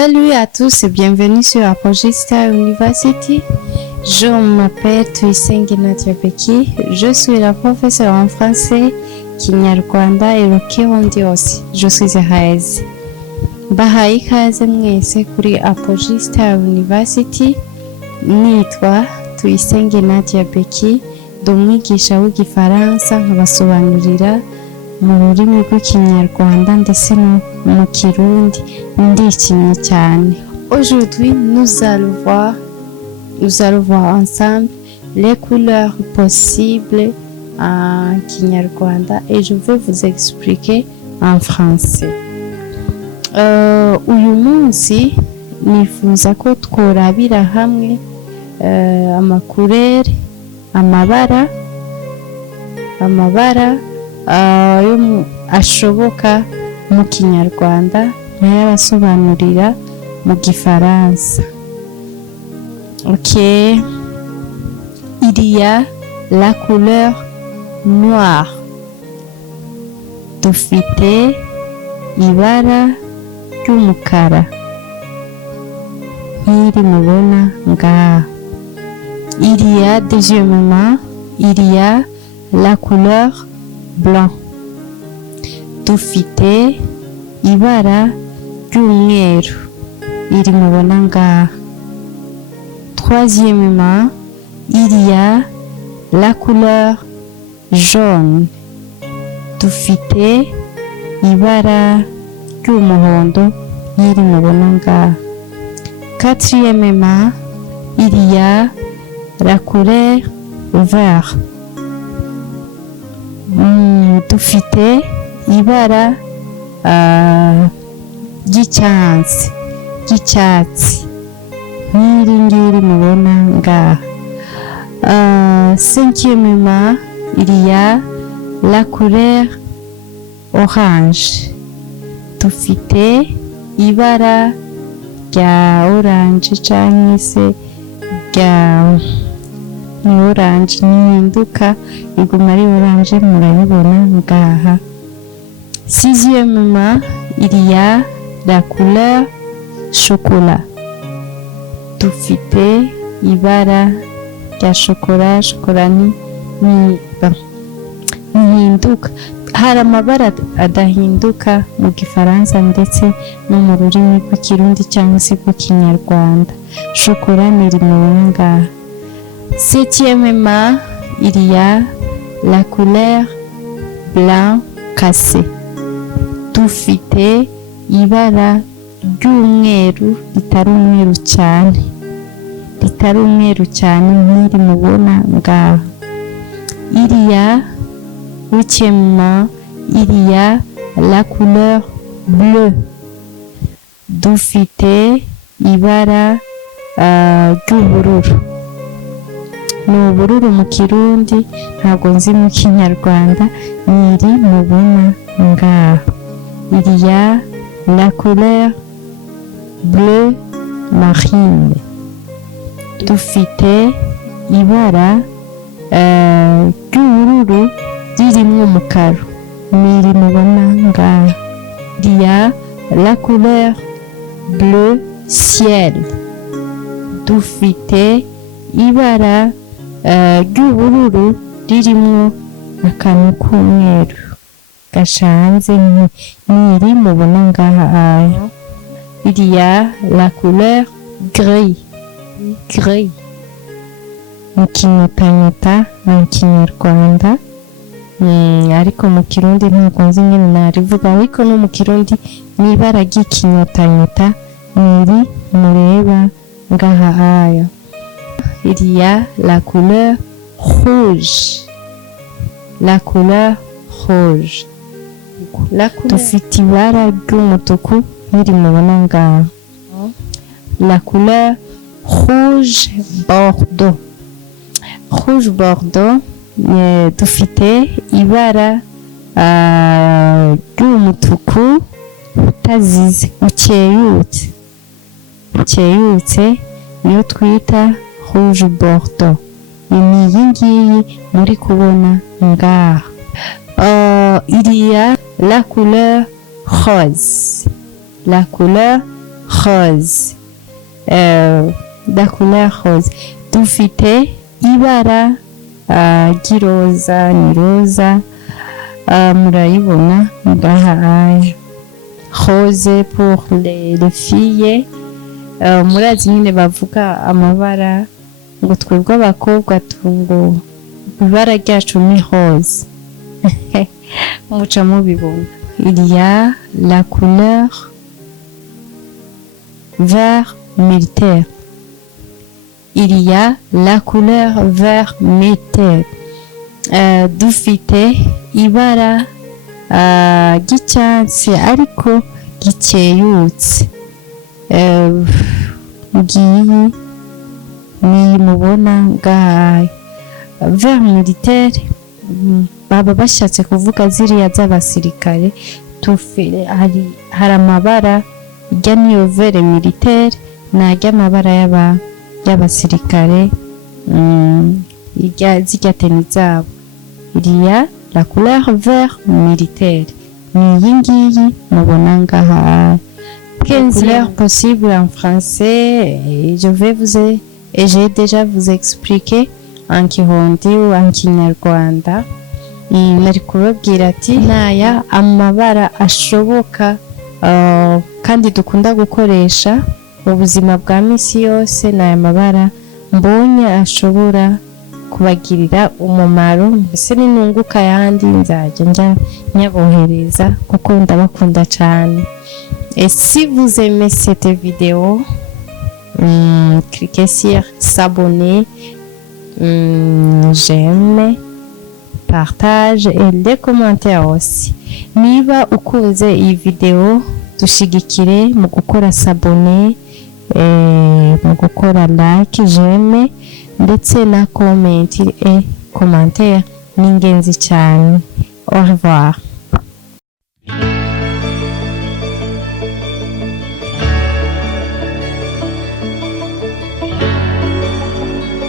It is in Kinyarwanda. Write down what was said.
Salut à tous et bienvenue sur Apogee Star University. Je m'appelle Tuyisenge Nadia Beki. Je suis la professeure en français, Kinyarwanda et Kirundi aussi. Je suis heureuse. Bahaye ikaze mwese kuri Apogee Star University. Nitwa Tuyisenge Nadia Beki, ndi umwigisha w'igifaransa nkabasobanurira mu rurimi rw'ikinyarwanda ndetse no mu kirundi. Ndishimye cyane. Aujourd'hui, nous allons voir ensemble les couleurs possibles en kinyarwanda et je vais vous expliquer en français. Uyu munsi nifuza ko tworabira hamwe amakurere, amabara ashoboka mu kinyarwanda nkayabasobanurira mu gifaransa. Ok, il y a la couleur noire. Dufite ibara ry'umukara nk'iri mubona ngaha. Il y a deuxièmement, il y a la couleur blanc. Dufite ibara ry'umweru iri mubona ngaha. Troisièmement, il y a la couleur jaune. Dufite ibara ry'umuhondo iri mubona ngaha. Quatrièmement, il y a la couleur vert. Dufite ibara ry'icyatsi nk'iri ngiri mubona ngaha. Cinquièmement, il y a la couleur orange. Dufite ibara rya orange cyangwa se rya orange nihinduka iguma ari orange murabibona ngaha. Sixièmement, il y a la couleur chocolat. Dufite ibara rya chocolat nihinduka. Hari amabara adahinduka mu gifaransa ndetse no mu rurimi rw'ikirundi cyangwa se rw'ikinyarwanda. Chocolat ni mubona ngaha. Septièmement, il y a la couleur blanc cassé. Dufite ibara ry'umweru ritari umweru cyane nk'iri mubona ngaha. Il y a huitièmement, il y a la couleur bleue. Dufite ibara ry'ubururu. Ni ubururu mu kirundi ntabwo nzi mu kinyarwanda, niri mubona ngaha. Il y a la couleur bleu marine. Dufite ibara ry'ubururu ririmo umukara niri mubona ngaha. Il y a la couleur bleu ciel. Dufite ibara ry'ubururu ririmo akantu k'umweru gashanze niri mubona ngaha. Il y a la couleur gris mu kinyotanyota mu kinyarwanda, ariko mu kirundi ntabwo nzi nyine narivuga, ariko no mu kirundi ni ibara ry'ikinyotanyota niri mureba ngaha. Il y a la couleur rouge. Dufite ibara ry'umutuku niri mubona ngaha. La couleur rouge bordeaux. Dufite ibara ry'umutuku utazize ukeyutse niyo twita rouge bordeaux. Ni iyi ngiyi muri kubona ngaha. Il y a la couleur rose. La couleur rose, la couleur rose. Dufite ibara ry'iroza, ni roza, murayibona ngaha, rose pour les filles. Murazi nyine bavuga amabara ngo twebwe abakobwa ngo ibara ryacu ni rose. Muca mubibona. Il y a la couleur vert militaire. Il y a la couleur vert militaire. Dufite ibara ry'icyatsi ariko gikeyutse. Ngiyi ni mubona ngaha. Vert militaire baba bashatse kuvuga ziriya z'abasirikare. Hari amabara ijya niyo vert militaire najya amabara y'abasirikare zijya teni zabo. Il y a la couleur vert militaire. Ni iyi ngiyi mubona ngaha. 15 couleurs possibles en français et j'ai déjà vous expliqué en Kirundi ou en Kinyarwanda. Nari kubabwira ati naya amabara ashoboka kandi dukunda gukoresha mu buzima bwa misi yose. Naya mabara mbonye ashobora kubagirira umumaro, mbese n'inunguka yandi nzajya nyabohereza kuko ndabakunda cyane. Et si vous aimez cette vidéo, cliquez sur s'abonner, j'aime, partage et les commentaires aussi. Niba ukunze iyi video dushigikire mu gukora s'abonner, mu gukora like, j'aime ndetse na comment et commentaire. Ni ingenzi cyane. Au revoir.